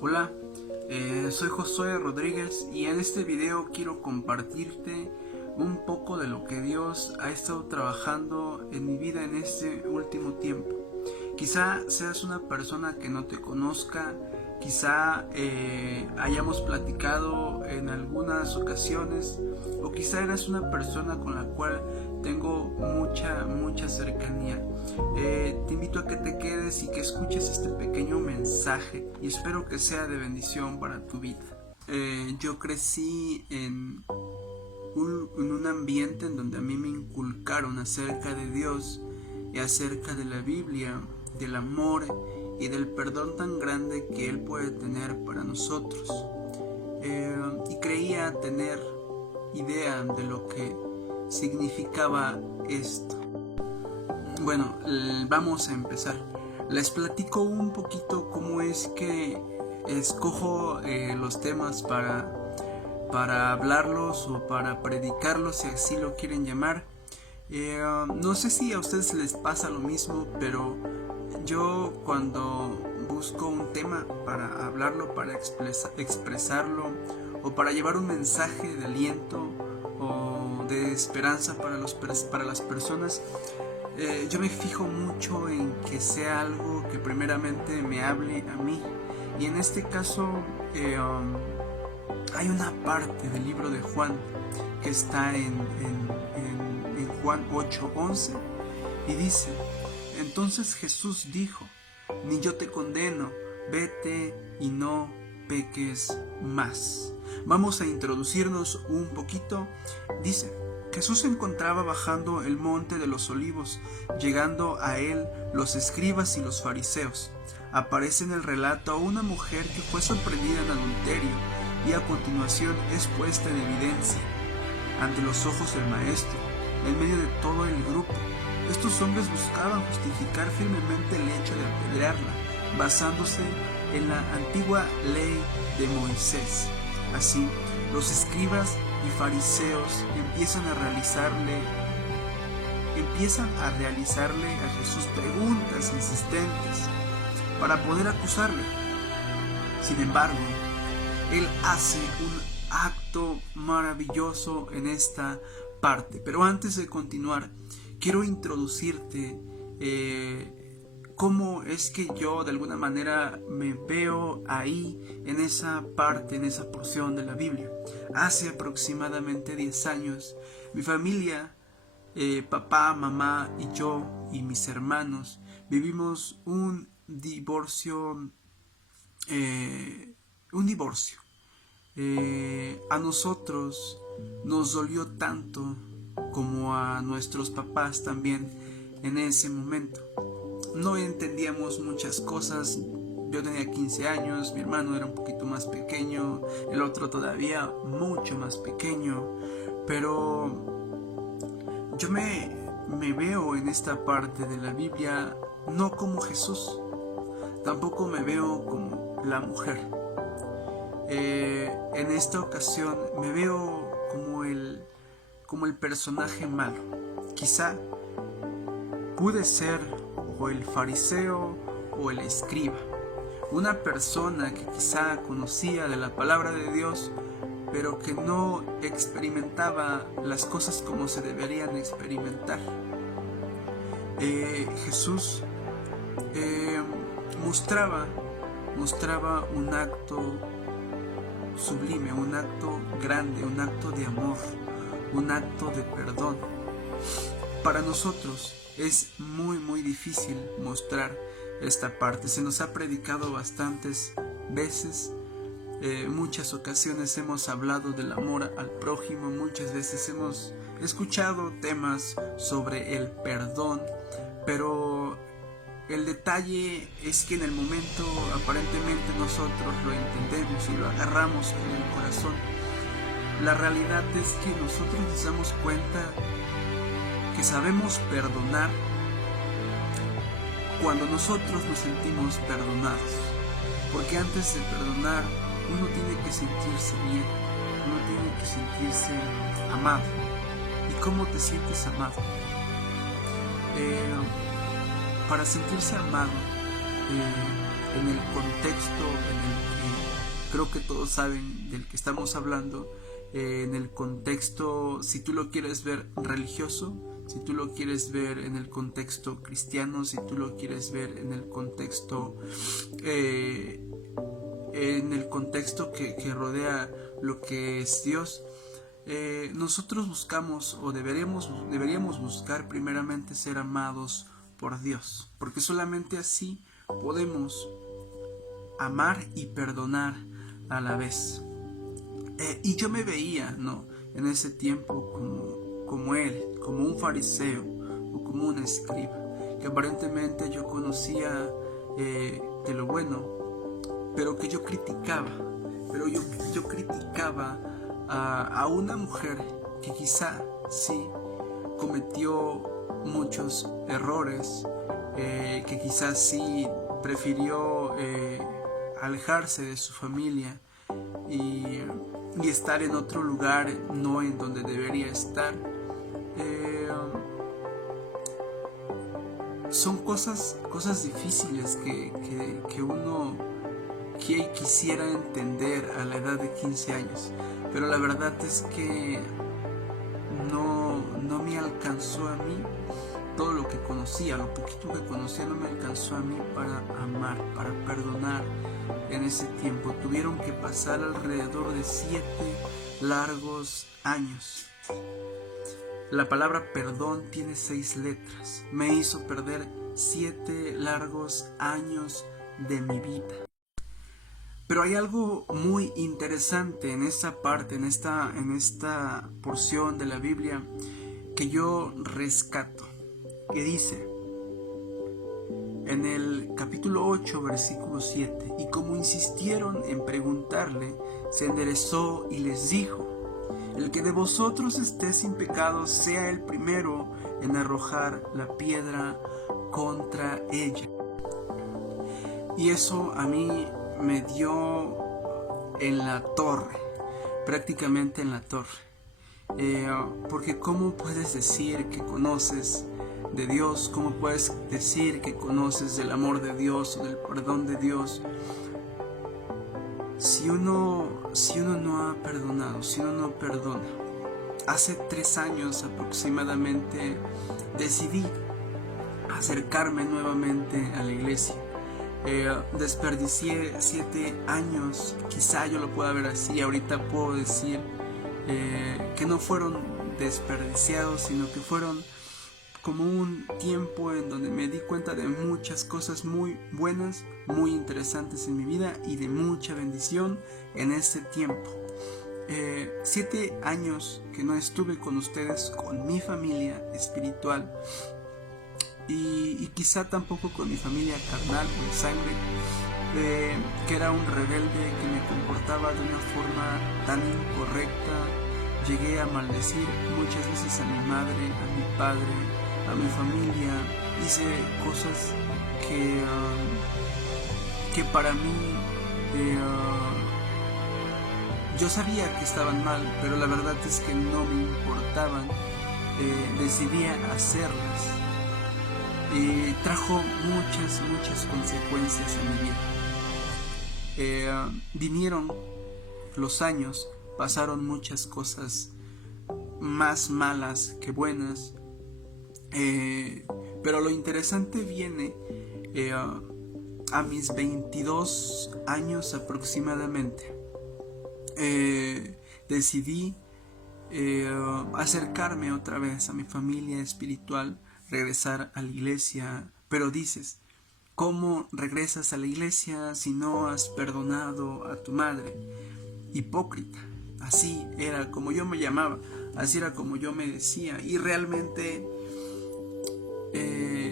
Hola, soy Josué Rodríguez y en este video quiero compartirte un poco de lo que Dios ha estado trabajando en mi vida en este último tiempo. Quizá seas una persona que no te conozca, quizá hayamos platicado en algunas ocasiones, o quizá eres una persona con la cual tengo mucha cercanía. Te invito a que te quedes y que escuches este pequeño mensaje y espero que sea de bendición para tu vida. Yo crecí en un ambiente en donde a mí me inculcaron acerca de Dios y acerca de la Biblia, del amor y del perdón tan grande que Él puede tener para nosotros. Y creía tener idea de lo que significaba esto. Bueno, vamos a empezar. Les platico un poquito cómo es que escojo los temas para hablarlos o para predicarlos, si así lo quieren llamar. No sé si a ustedes les pasa lo mismo, pero yo cuando busco un tema para hablarlo, para expresarlo o para llevar un mensaje de aliento o de esperanza para las personas, yo me fijo mucho en que sea algo que primeramente me hable a mí. Y en este caso hay una parte del libro de Juan que está en Juan 8:11 y dice: entonces Jesús dijo, ni yo te condeno, vete y no peques más. Vamos a introducirnos un poquito. Dice: Jesús se encontraba bajando el monte de los olivos, llegando a él los escribas y los fariseos. Aparece en el relato una mujer que fue sorprendida en adulterio y a continuación es puesta en evidencia ante los ojos del maestro, en medio de todo el grupo. Estos hombres buscaban justificar firmemente el hecho de apedrearla, basándose en la antigua ley de Moisés. Así, los escribas y fariseos empiezan a realizarle a Jesús preguntas insistentes para poder acusarle. Sin embargo, Él hace un acto maravilloso en esta parte. Pero antes de continuar, quiero introducirte cómo es que yo de alguna manera me veo ahí en esa parte, en esa porción de la Biblia. Hace aproximadamente 10 años, mi familia, papá, mamá y yo y mis hermanos vivimos un divorcio. A nosotros nos dolió tanto como a nuestros papás también en ese momento. No entendíamos muchas cosas. Yo tenía 15 años, mi hermano era un poquito más pequeño, el otro todavía mucho más pequeño, pero yo me veo en esta parte de la Biblia no como Jesús, tampoco me veo como la mujer. En esta ocasión me veo como el personaje malo. Quizá pude ser o el fariseo o el escriba, una persona que quizá conocía de la palabra de Dios, pero que no experimentaba las cosas como se deberían experimentar. Jesús mostraba un acto sublime, un acto grande, un acto de amor, un acto de perdón. Para nosotros es muy difícil mostrar esta parte. Se nos ha predicado bastantes veces, muchas ocasiones hemos hablado del amor al prójimo, muchas veces hemos escuchado temas sobre el perdón, pero el detalle es que en el momento aparentemente nosotros lo entendemos y lo agarramos con el corazón. La realidad es que nosotros nos damos cuenta que sabemos perdonar cuando nosotros nos sentimos perdonados. Porque antes de perdonar, uno tiene que sentirse bien, uno tiene que sentirse amado. ¿Y cómo te sientes amado? Para sentirse amado en el contexto en el que creo que todos saben del que estamos hablando, en el contexto, si tú lo quieres ver religioso, si tú lo quieres ver en el contexto cristiano, si tú lo quieres ver en el contexto que rodea lo que es Dios, nosotros buscamos o deberíamos buscar primeramente ser amados por Dios, porque solamente así podemos amar y perdonar a la vez. Y yo me veía, ¿no?, en ese tiempo como él, como un fariseo o como un escriba, que aparentemente yo conocía de lo bueno, pero que yo criticaba, yo criticaba a una mujer que quizá sí cometió muchos errores, que quizás sí prefirió alejarse de su familia y estar en otro lugar, no en donde debería estar. Son cosas difíciles que uno quisiera entender a la edad de 15 años, pero la verdad es que no me alcanzó a mí. Todo lo que conocía, lo poquito que conocía, no me alcanzó a mí para amar, para perdonar en ese tiempo. Tuvieron que pasar alrededor de 7 largos años. La palabra perdón tiene 6 letras. Me hizo perder 7 largos años de mi vida. Pero hay algo muy interesante en esta parte, en esta porción de la Biblia que yo rescato, que dice en el capítulo 8, versículo 7: y como insistieron en preguntarle, se enderezó y les dijo: el que de vosotros esté sin pecado sea el primero en arrojar la piedra contra ella. Y eso a mí me dio en la torre, prácticamente en la torre, porque ¿cómo puedes decir que conoces de Dios? ¿Cómo puedes decir que conoces del amor de Dios o del perdón de Dios si uno no ha perdonado, si uno no perdona? Hace 3 años aproximadamente decidí acercarme nuevamente a la iglesia. Desperdicié 7 años, quizá yo lo pueda ver así. Ahorita puedo decir que no fueron desperdiciados, sino que fueron como un tiempo en donde me di cuenta de muchas cosas muy buenas, muy interesantes en mi vida y de mucha bendición en este tiempo. 7 años que no estuve con ustedes, con mi familia espiritual, y quizá tampoco con mi familia carnal o de sangre, que era un rebelde, que me comportaba de una forma tan incorrecta. Llegué a maldecir muchas veces a mi madre, a mi padre, a mi familia. Hice cosas que para mí yo sabía que estaban mal, pero la verdad es que no me importaban. Decidí hacerlas y trajo muchas consecuencias a mi vida. Vinieron los años, pasaron muchas cosas más malas que buenas, pero lo interesante viene a mis 22 años aproximadamente. Decidí acercarme otra vez a mi familia espiritual, regresar a la iglesia. Pero dices, ¿cómo regresas a la iglesia si no has perdonado a tu madre? Hipócrita. Así era como yo me llamaba, así era como yo me decía, y realmente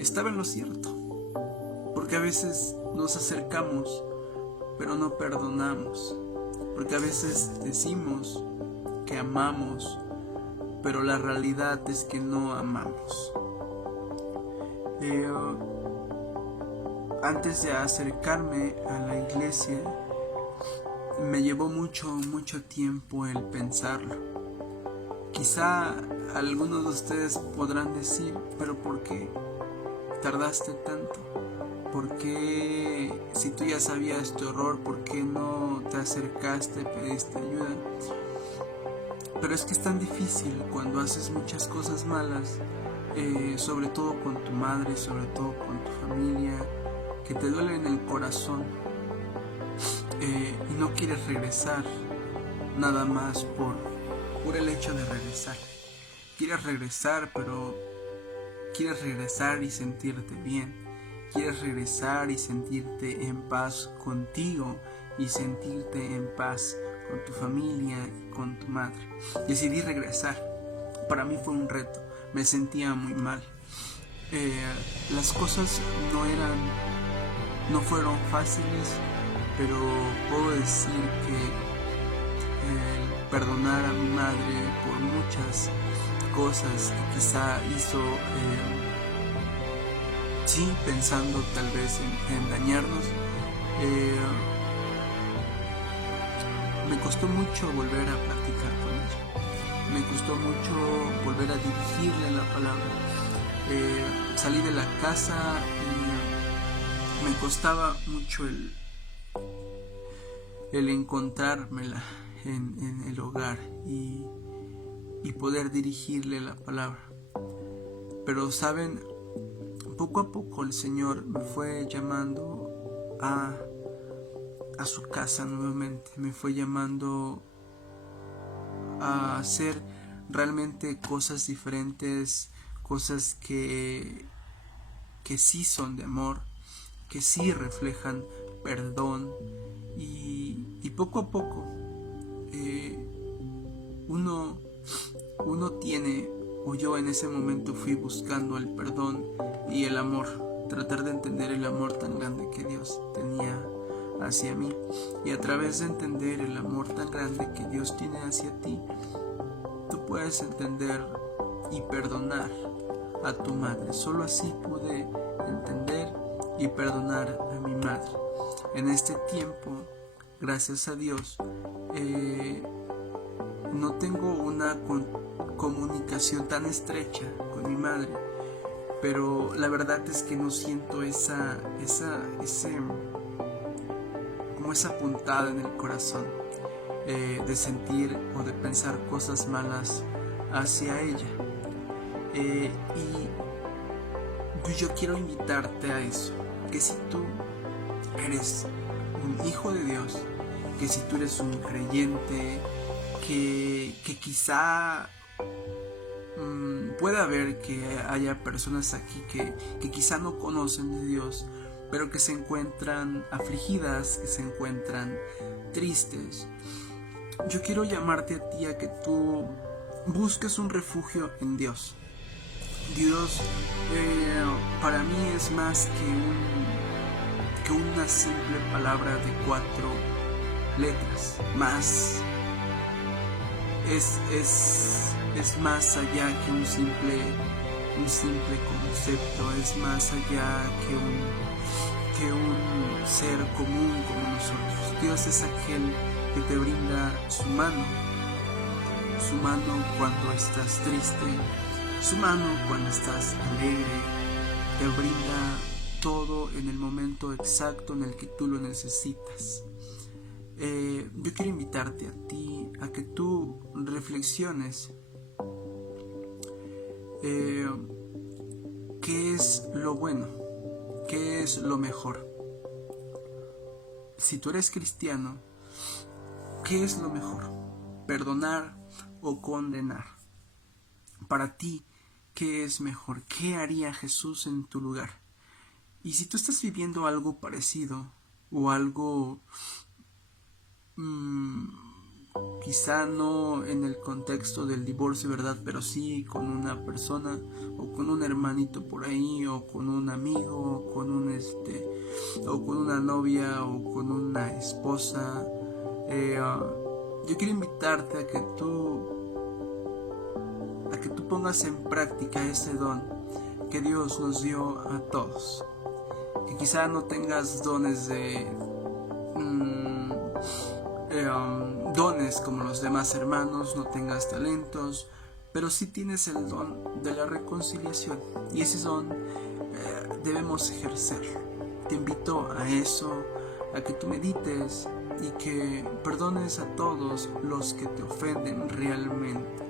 estaba en lo cierto, porque a veces nos acercamos pero no perdonamos, porque a veces decimos que amamos, pero la realidad es que no amamos. Antes de acercarme a la iglesia, me llevó mucho tiempo el pensarlo. Quizá algunos de ustedes podrán decir, pero ¿por qué tardaste tanto? ¿por qué, si tú ya sabías tu error, por qué no te acercaste, pediste ayuda? Pero es que es tan difícil cuando haces muchas cosas malas, sobre todo con tu madre, sobre todo con tu familia, que te duele en el corazón, y no quieres regresar nada más por el hecho de regresar. Quieres regresar, pero quieres regresar y sentirte bien. Quieres regresar y sentirte en paz contigo y sentirte en paz con tu familia y con tu madre. Decidí regresar. Para mí fue un reto. Me sentía muy mal. Las cosas no fueron fáciles, pero puedo decir que el perdonar a mi madre por muchas cosas que quizá hizo, sí, pensando tal vez en dañarnos, me costó mucho volver a platicar con ella. Me costó mucho volver a dirigirle la palabra. Salí de la casa y me costaba mucho el encontrármela en el hogar y poder dirigirle la palabra. Pero saben, poco a poco el Señor me fue llamando a su casa nuevamente, me fue llamando a hacer realmente cosas diferentes, cosas que sí son de amor, que sí reflejan perdón, y poco a poco uno tiene, o yo en ese momento fui buscando el perdón y el amor, tratar de entender el amor tan grande que Dios tenía hacia mí, y a través de entender el amor tan grande que Dios tiene hacia ti, tú puedes entender y perdonar a tu madre. Solo así pude entender y perdonar a mi madre. En este tiempo, gracias a Dios, no tengo una comunicación tan estrecha con mi madre, pero la verdad es que no siento esa puntada en el corazón, de sentir o de pensar cosas malas hacia ella, y yo quiero invitarte a eso, que si tú eres un hijo de Dios, que si tú eres un creyente, que quizá puede haber que haya personas aquí que quizá no conocen de Dios, pero que se encuentran afligidas, que se encuentran tristes. Yo quiero llamarte a ti a que tú busques un refugio en Dios. Dios para mí es más que una simple palabra de 4 letras. Más es más allá que un simple concepto, es más allá que un ser común como nosotros. Dios es aquel que te brinda su mano cuando estás triste, su mano cuando estás alegre, te brinda todo en el momento exacto en el que tú lo necesitas. Yo quiero invitarte a ti a que tú reflexiones qué es lo bueno, qué es lo mejor. Si tú eres cristiano, ¿qué es lo mejor? ¿Perdonar o condenar? Para ti, ¿qué es mejor? ¿Qué haría Jesús en tu lugar? Y si tú estás viviendo algo parecido o algo quizá no en el contexto del divorcio, ¿verdad? Pero sí con una persona o con un hermanito por ahí, o con un amigo, o con una novia, o con una esposa. Yo quiero invitarte a que tú pongas en práctica ese don que Dios nos dio a todos. Que quizá no tengas dones dones como los demás hermanos, no tengas talentos, pero sí tienes el don de la reconciliación, y ese don debemos ejercerlo. Te invito a eso, a que tú medites y que perdones a todos los que te ofenden realmente.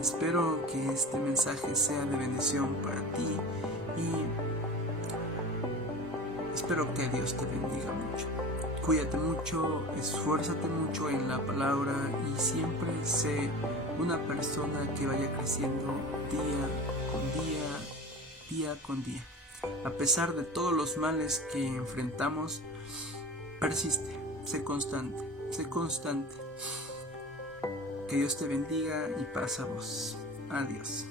Espero que este mensaje sea de bendición para ti y espero que Dios te bendiga mucho. Cuídate mucho, esfuérzate mucho en la palabra y siempre sé una persona que vaya creciendo día con día, día con día. A pesar de todos los males que enfrentamos, persiste, sé constante, sé constante. Que Dios te bendiga y paz a vos. Adiós.